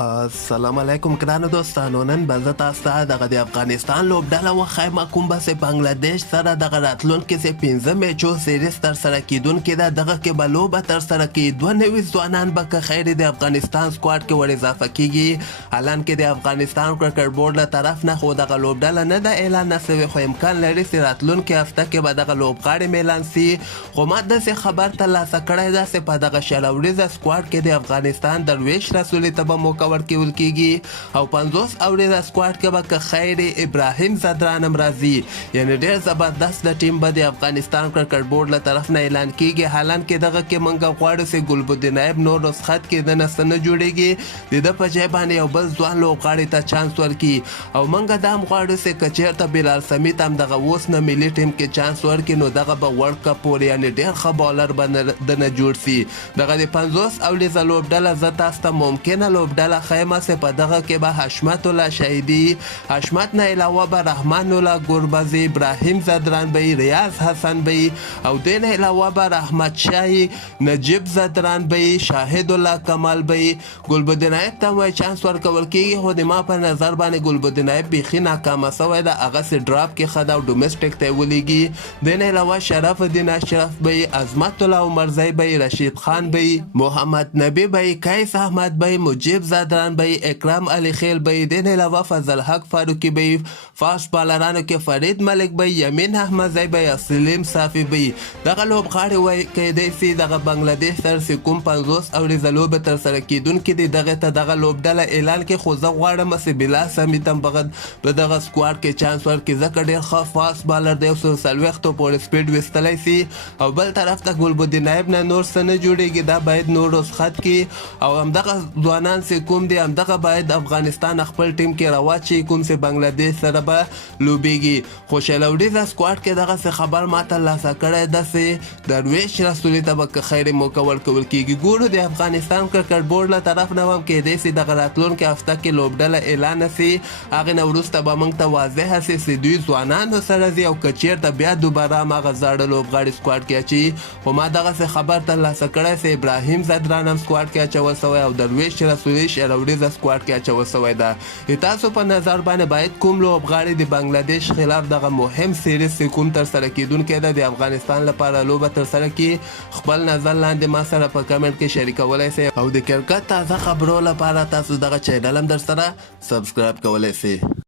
السلام علیکم ګرانو دوستانو. نن به زه تاسو ته دغه د افغانستان لوبډله وښیم کوم به چې بنګلادیش سره دغه راتلونکي چې 15 میچو سیریز ترسره کیدونکې ده. دغه کې به لوبه ترسره کړي. 2 نوي ځوانان به که خیر د افغانستان سکواډ کې ور اضافه کیږي. حالان کې د افغانستان کرکټ بورډ له طرف نه خو دغه لوبډله نه ده اعلان شوې، خو امکان لري چې راتلونکي هفته کې به دغه لوبغاړي اعلان شي. خو ما داسې خبر ترلاسه کړی ده چې په دغه شل ورځه سکواډ کې د افغانستان درویش رسولي ته به موقع ورکول کیږي او 50 اوریزه سکواډ کې به که خیر ابراهیم زدران هم راځي. یعنی ډېر زبردست د ټیم به د افغانستان کرکټ بورډ له طرف نه اعلان کیږي. حالان کې دغه کې موږ غواړو چې ګلبدین نایب نور رسخت کې د نسته نه جوړیږي، د ده په ځای باندې یو بل ځوان لوبغاړي ته چانس ورکړي. او موږ دا هم غواړو چې که چېرته بلال سمیت هم دغه اوس نه ملي ټیم کې چانس ورکړي نو دغه به ورلډ کپ پورې یعنې ډېر ښه بالر به دنه جوړ شي. دغه د 50 اوریزه لوبډله زه تاسو ته ممکنه لوبډله خیمه سے په دغه کې به حشمت الله شهیدی، حشمت نه علاوه به رحمان الله گربزی، ابراهیم زدران به ریاض حسن به او دین علاوه به رحمت شاهی، نجیب زدران به، شاهد الله کمال به. ګلبدین نایب ته وایي چانس ورکول کېږي، خو د ما په نظر باندې ګلبدین نایب بیخي ناکامه سوی ده. هغسې ډراپ کې ښه ده او ډومسټک ته یې ولېږي. دین علاوه شرف الدین اشرف به، عظمت الله عمرزی به، رشید خان به، محمد نبی به، کیس احمد به، مجیب زدران به، اکرم علی خیل به. دین علاوه فضل حق فاروقی به. فاست بالرانو کې فرید ملک به، یمین احمدزی به، سلیم صافی به. دغه لوبغاړي وایي کیدای شي دغه بنګلادیش سره چې کوم 50 اوریزه لوبه ترسره کیدونکې دي دغه ته دغه لوبډله اعلان کړي. خو زه غواړم چې بلا سمیت هم په دغه سکواډ کې چانس ورکړي ځکه ډېر ښه فاست بالر دی، 140 پورې سپیډ ویستلی شي. او بل طرف ته ګلبدین نایب نه نور څه نه جوړیږي، دا باید نور رسخت کړي. او همدغه ځوانان چې کوم دي همدغه باید افغانستان خپل ټیم کې راواچي کوم چې بنګلادیش سره به لوبیږي. خو شل اوریزه سکواډ کې دغسې خبر ما ترلاسه کړی ده چې درویش رسولي ته به که خیر موقع ورکول کېږي. ګورو د افغانستان کرکټ بورډ له طرف نه هم کېدای شي دغه راتلونکې هفته کې لوبډله اعلان شي. هغې نه وروسته به موږ ته واضحه شي چې دوی ځوانانو سره ځي او که چېرته بیا دوباره هماغه زاړه لوبغاړي سکواډ کې اچوي. خو ما دغسې خبر ترلاسه کړی چې ابراهیم زدران هم سکواډ کې اچول سوی او درویش رسولي شل اوریزه سکواډ کې اچول سوی ده. تاسو په نظر باندې باید کوم لوبغاړي د بنګلادیش خلاف دغه مهم سیریز چې کوم ترسره کیدونکی ده د افغانستان لپاره لوبه ترسره کړي، خپل نظر لاندې ما سره په کمنټ کې شریکولی شئ او د کرکټ تازه خبرو لپاره تاسو دغه چینل هم در سره سبسکرایب کولی شئ.